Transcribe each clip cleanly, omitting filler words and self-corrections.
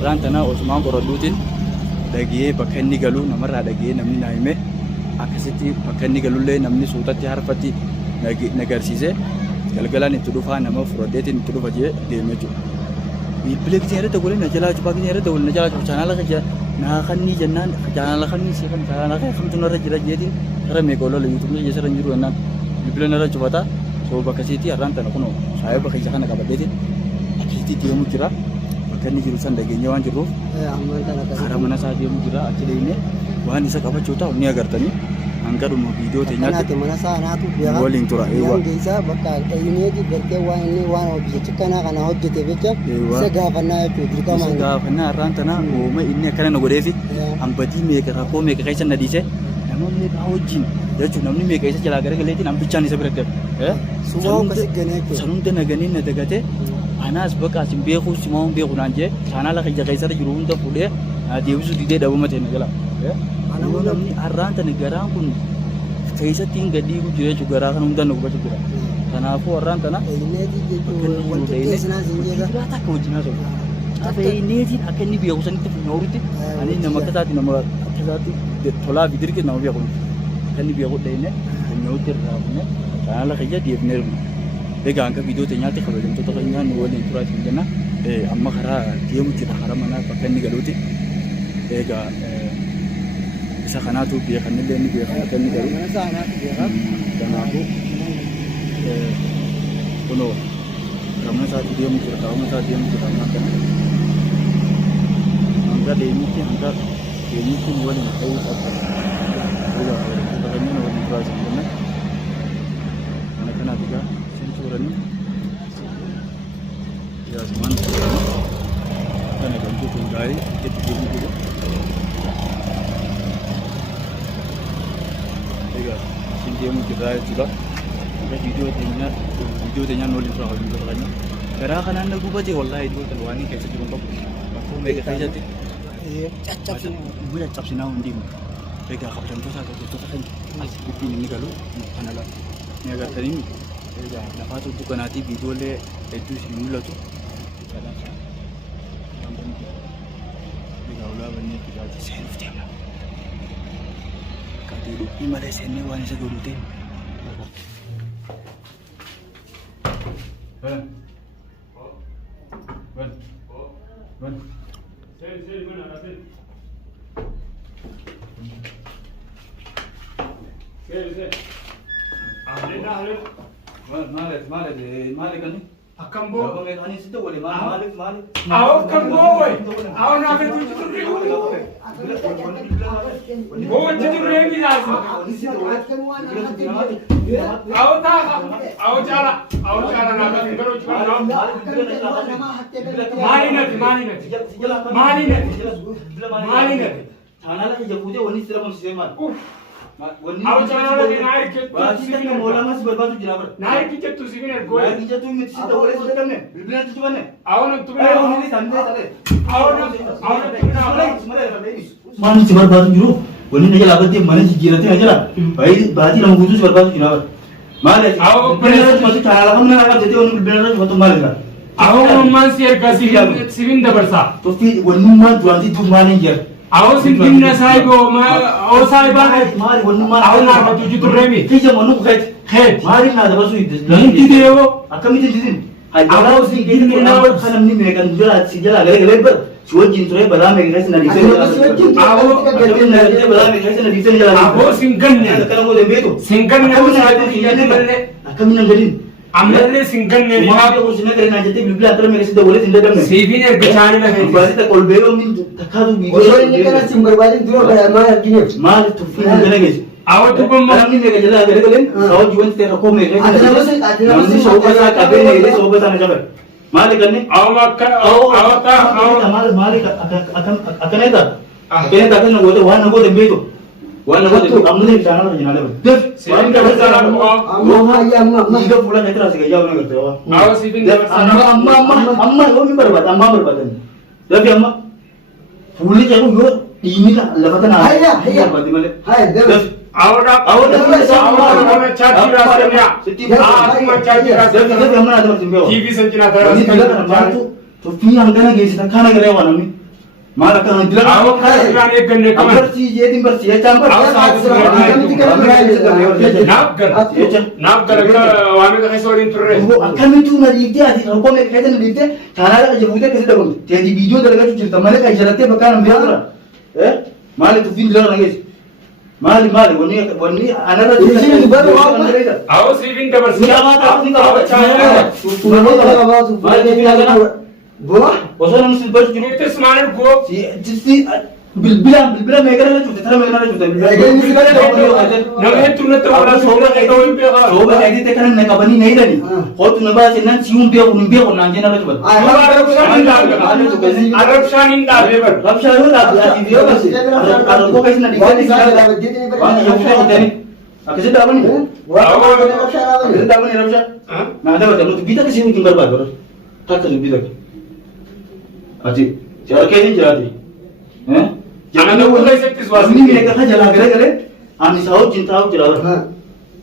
Rantana Osman Korodlutin dagee bakka inni galu namarraa dagee namni naa hime akkasitti bakka inni galullee namni suutatti harfatti nagarsiise galgalaan itti dhufaa nama fudhateetiin itti dhufa jee deemee jiru. Bilbilee gisee irratti golee na jalaa jibaa gisee irratti golee na jalaa jibu chaanala kan naa kannii jennaan chaanala kannii si kan chaanala kan kamtu narra jira jeetiin gara meeqooloo yuutuubii keessa irra jiru jennaan bilbilee narra jibata soo bakka seetii Rantana kunoo shaayii bakka isa kana qabateetiin akkasitti deemu jira. Kan jiru san dageenya waan jiruuf karaa mana isaa deemu jira achi deemnee waan isa qabachuu ta'u ni agartanii hanga dhuma viidiyoo teenyaatti mana isaa naatu beekaa waliin tura eewwa isaa bakka dhayneeti gartee waan inni waan hojjechi kana hojjete jecha isa gaafannaa jechuudha dirqama isa gaafannaa Rantana ooma inni akkana na godheefi hambadii meeqa rakkoo meeqa keessa na dhiise nama meeqa wajjin jechuun namni meeqa isa jalaa garagaleetiin hambichaan isa bira darbe san hunda naganee na dagatee anas bakka asin beeku simaun beeku nanje chaanala kan jaga isara jiru hunda fuudhee deebisu didee dhabuma ta'e nagala namni Rantana garaan kun keessatti hin gadii ku jire jechuudha garaa kan hunda nuuf jira kanaafuu Rantana akka wajjin haasa'u afeeneetiin akka inni beeku sanitti funyoorutti ani nama akkasaatti nama akkasaatti tolaa fi dirqi nama beeku akka inni beeku dhayne funyoorutti irraa funyoo chaanala kan jaa deebinee egaa hanga viidiyoo teenyaatti kabajamtoota keenyaa nu waliin turaa isin jenna amma karaa deemu jira karaa manaa bakka inni galuuti egaa isa kanaatu beekanillee inni beekan akka inni galu kanaafuu kunoo gamna isaatti deemu jira qaama isaa deemu jira amma kana hanga deemutti nu waliin ta'uu qaba egaa kabajamtoota keenyaa nu waliin turaa isin jenna kana kanaaf egaa Surani ya zaman karena bantu tunggai itu dulu ega sini mu kira juga ada video tanya nolin soal itu katanya karena kan anda gubati wallahi itu terwani kayak sejumpah aku mega saja tuh cacap sih gue cacap sih naun dim ega kapan tuh saya kan masih bikin ini kalau karena lah ini agar tadi egaa lafaatu dukkanaatiif viidiyoolee hedduu isin mul'atu egaa ulaa bannee figaati seenuuf deemna qabii dhukkii malee seennee waan isa godhu ta'e Malik kan ni? Akan bo. Kalau mekanik itu boleh Malik. Awak kan boy. Awak nak tu tu tu. Boy jadi berani dah. Awak tak. Awak cara nak tu kalau cakap Mali nanti. Tanah lagi jauh je, wanita tidak masih seman. Awak cara lagi naik ke? Bahasa kita mula masih berbatu jinabar. Naik kita tu sini nak go. Naik kita tu mesti kita boleh sudah kan? Bila tu cuma ni. Awak nak tu Awak ni tanda. Awak nak Mana sih berbatu juru? Wanita ni labat dia mana sih jiratnya aja lah. Baik, berarti nama khusus berbatu jinabar. Malah. Awak benar masih cara kamu nak jadi orang benar betul malah kan? Awak masih kasih sivin dah bersah. Tu wanita tuan itu mana je? Awak sivin nak saya go, awak saya banget. Mari wanita. Awak nak tujuh tu remi. Kita mana bukan? Mari nak apa sih? Nanti dia wo. Akan itu jadi. Awak sih gini awak kan ni mereka jual sijala gale ber. Suat jintre bala mereka sih nak desain. Awak mereka bala mereka sih nak desain jalan. awak singgannya. Kalau mau demi itu. Singgannya awak saya ini balik. Akan minanggalin. Ambilnya singgannya. Cuma aku sini kerana jadi bibli antara mereka sudah boleh tidak demi. Sivin yang bercari lah. Berarti tak kolbeo min takadu bigo. Orang ini kan sim berbalik dulu pada mana gini. Mal tu film mana guys? Awak tu pun Orang ni mereka jalan gale. Awak jual terus kau mereka. Ada Nanti sobat saya kabe ni, sobat saya macam apa? Mal kan ni? awak Mal akan itu. Akan itu nak buat, wan nak buat demi itu. Wan nama tu kamu ni jangan lagi nada. Def. Sifin dabar sana ko. amma ya amma Tiga bulan itu rasa gaya orang kerja. Awo sifin dabar sana. Amma ini berbat, amma berbat. Def amma. Fully jago yo ini lah lafatan ada. Hayya. Berbat di mana? hay Def. Awal dah caci rasanya. Cuma caci Def rasanya. def amma ada macam tu. TV senjata Ini rasanya. kalau kan tu, tu punya angkana gaya kita खाना करे वाला नहीं. माला का दिला. Awo kaya kan ek gande अगर kaman. चीज ये दिन पर सिया चांबर. Nap gar ka wame ka sorin turre. वो अकल में तू ना लिखते आदि हमको में कहते नहीं लिखते थाना का जब उधर कैसे डबल तेरी वीडियो दरगा तो चलता मैंने कहीं जलते बकान हम बिया माले तू फिर लगा रंगे माले वनी अनरा Awo sifin dabar क्या sana. बात आपने कहा tu माले फिर लगा bola वो हम सिर्फ बस Itu semanan ko. जिससे बिलबिला मैं कर रहा चुते थारा मैं कर रहा Namanya tu na tahu lah soba itu impi ka. सोबत ऐसी तक ना कबनी नहीं रही हो तू नबा से ना सिउम बिया को नांजे ना रचबत Arab Shahin dah lebar. रब शायद ना आती बिया बस और को कैसे ना डिफरेंस वानी ये उसे होते नहीं कैसे दाबनी कैसे दाबनी रब शायद ना ada betul tu kita kesini tinggal berapa tak kesini kita aji cara kayak jadi Jangan lupa guys aktif ini wasmi. mereka kan jalan gara-gara ani sahur cinta aku jalan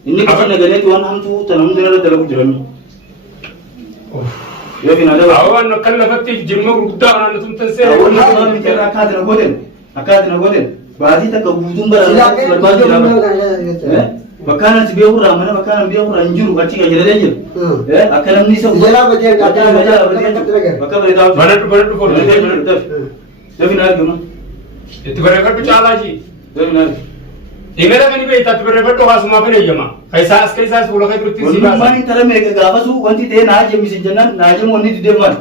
ini kan negara tuan ham tu tanam dengan dalam jalan ya bina ada Awan nakal lafati jimma gudda ana tum tanse. awalnya kalau mikir akad na goden bazi tak kebudung berbagai jalan bakana tibiya hura mana bakana biya hura injuru kacik aja aja akalam ni सब जला बजे bakal beritahu Banat ko. ya bina gimana Itu berapa tu cala ji. ya bina Ingara kan ibu itu berapa tu has maafin aja mah. Kaisa sepuluh kali terus wannan manin tare mai gaba su wanti te na je misin jannan na je wonni dide man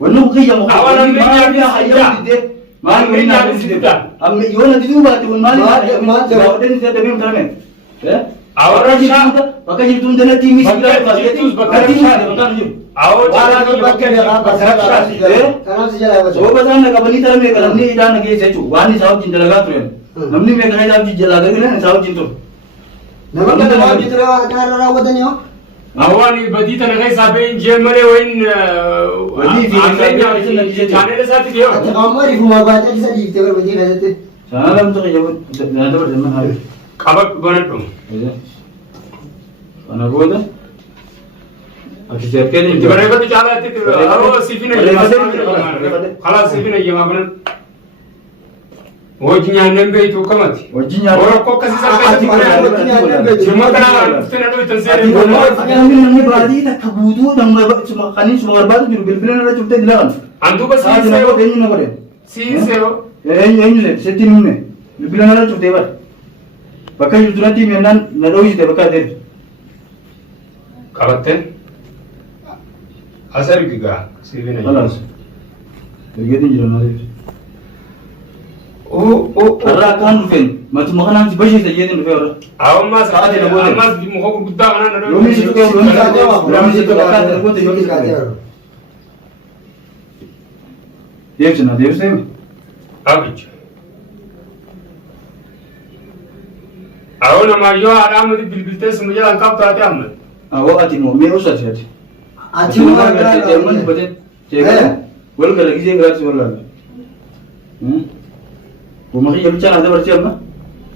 wannan kai ya mu Awalan min ya bi hayya dide man min na dide am yona didu ba te mali ma da wadin se da bim tare Awalan ji sha. baka ji tun da timi Bakka ji tuz bakka ji. Awo cala ji bakka ji. karam se jala so bazan na kabani tare mai kalam ni idan ke se chu wani sahab jin dalaga tu namni mai kana da ji jala da ne sahab jin to namanya da wajib terawa kana rawa danyo Awan badi tan kaisa be jemare wain. Badi fi channel ke sath gyo. हमारी घुमा बात है जैसा जीते पर बजी रह जाते salam to ya na da zaman ha Kabak banat tu. ana goda aki se ke ni Itu berapa tu cala itu. Awo sifin aja. Kalau sifin aja mah benar. Wajibnya nembe itu kamat. wajinya Orang kok kasih sampai cuma kana tena dulu tensere. ni badi ta kabudu dang cuma kanin cuma berbatu bil bil na chute dilan Antu ka sa si na ko seo. denyu na kore Si seo. enyu le setin ne bil na chute ba baka yudurati menan na doji te baka der Kabaten. Asar juga sifin aja. خلاص begini jiran na der Oh. arra kan fen matu makana ci bashi ta yedin fe ora Awan mas. Saat ini boleh. Mas mau gudda kana na. yomi ci ko yomi ci ko baka der ko te yomi ci Deve na deve ser. Abich. Awan nama yo aram di bilbilte semua jalan kap tu ada amat. वो अति नो मैं उस अच्छे अच्छे अच्छी वो बात करते है जर्मन बजे चेक बोल कर लगी जे ग्रास बोल रहा वो मही ये बिचारा आधा बच्चे अपना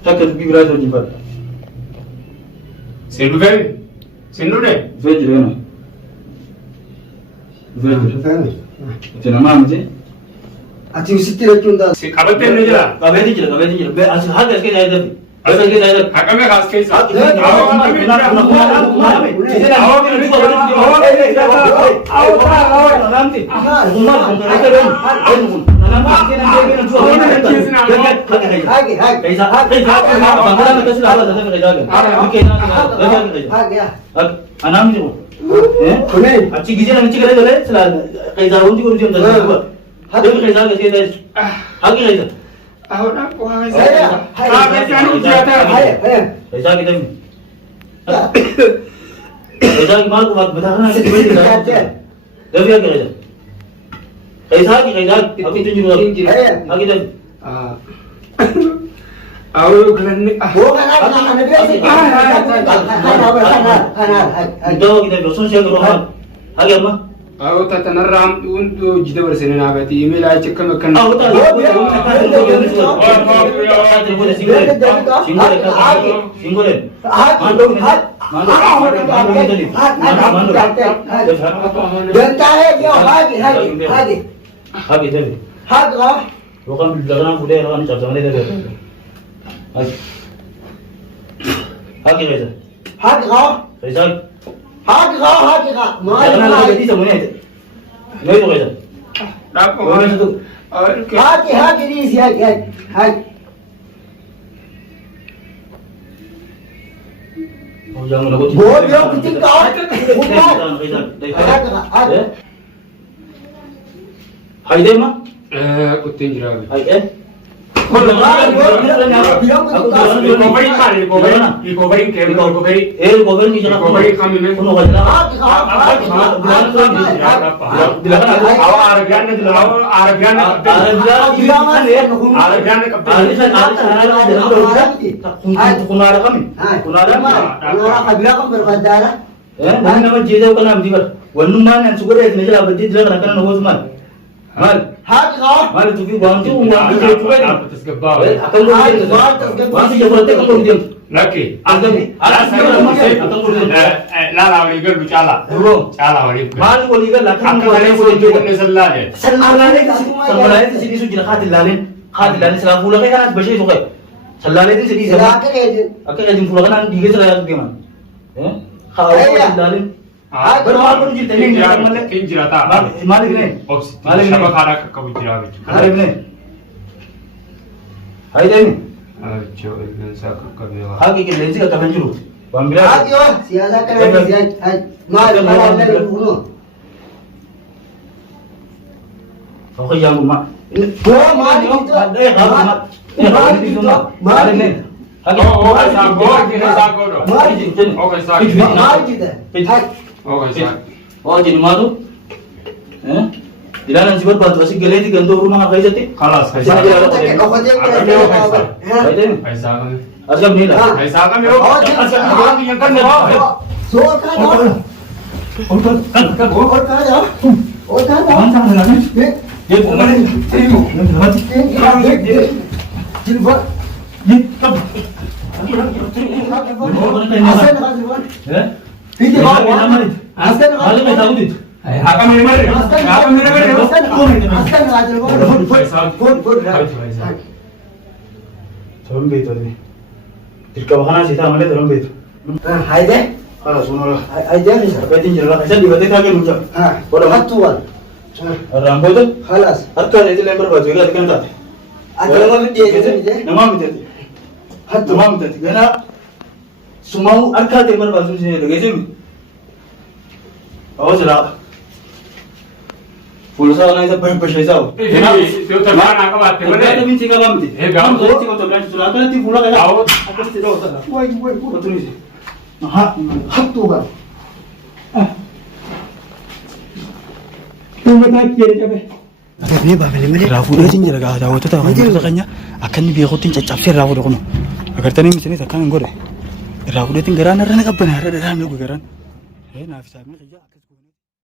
तक भी ग्रास हो जी पर Sindu kan? Sindu deh. वेज रे ना वेज इतना माम जे अच्छी सिटी रखूं दा Si kabaten ni jala. कबे दी चलो बे आज हाथ इसके जाए दे ऐसे के जाए दे Hakam ya khas kaisa. Awan kami ना ना आगे आगे कैसा बंगला में कैसे आवाज आता है आ गया अनाम जो हैं कोने अच्छी गिजे ना अच्छी करे चले चला कैसा उनकी को जो दस हाथ में कैसा कैसे दे आगे कैसा Awan aku hai saya. Kami jangan jata. है कैसा के टाइम कैसा की मां को बात बता ना कि भाई दस क्या करे कैसा की कैसा अभी तो जो आगे दे Ayo gelanni. Wo kana biasa. Indo kita dosun saya gerohan. Hagi amma. Ayo tatanarram untuk jida bersene nabati email aja cekam kan. Ayo ta. Singgole. Hagi deh. Bukan belakang budaya orang cakap mana deh. Hagi reza. Reza. Jangan ada jadi semuanya itu. Ini itu reza. Dapat. Orang itu. Hagi ni si hagi. Oh jangan aku. Bo biar kucing kau. Reza. Hai deh mah. Kutin jirawi. Hai eh. Iko bari ni jangan bari kami men. Kuno kajla. Mal tu fi bang tu apa tasgabba akan masih jauh tak kamu diam laki la wali gal cala wali mal wali gal la kan wali ko sallale sallale tu sini sujud khatil lalin salam pula kan bashi tu kai sallale tu sini sama akan jadi pula kan diga salah gimana khawa lalin berapa pun jadi kinjirata malik ne sama khara ka bujira malik ne hai deh acho ibn sa ka bewa hagi ke lensi ka kaman juru bambira Hagi oh siasa kan si mal kuno. Kau yang mak Bo mal itu. malik itu malik ne hagi sa godo okay sa Mal kita. okay sa oh jadi madu Dilanan sibat batu asik gele di gantung rumah ngakai jati khalas Sini dia ada hai deh aisa kami asam ni lah aisa kami yang kan So kan dia bukan Sumau arka temar basu sini lagi sini. Oh jelas. Pulsa orang itu berpesai jauh. itu terbaik apa Ada minci kalam di. Kamu tu cikgu tu berani surat tu nanti pulang kan? Tahu. Aku tidak tahu. Betul ni. Hatu kan. Rafu dia jinjira ga dawo ta kan ta kanya akan biya hotin caccapsir rafu da kuma agar tani misini ta kan gore rafu dia tinggaran rana kabana rada rana gugaran na fi sami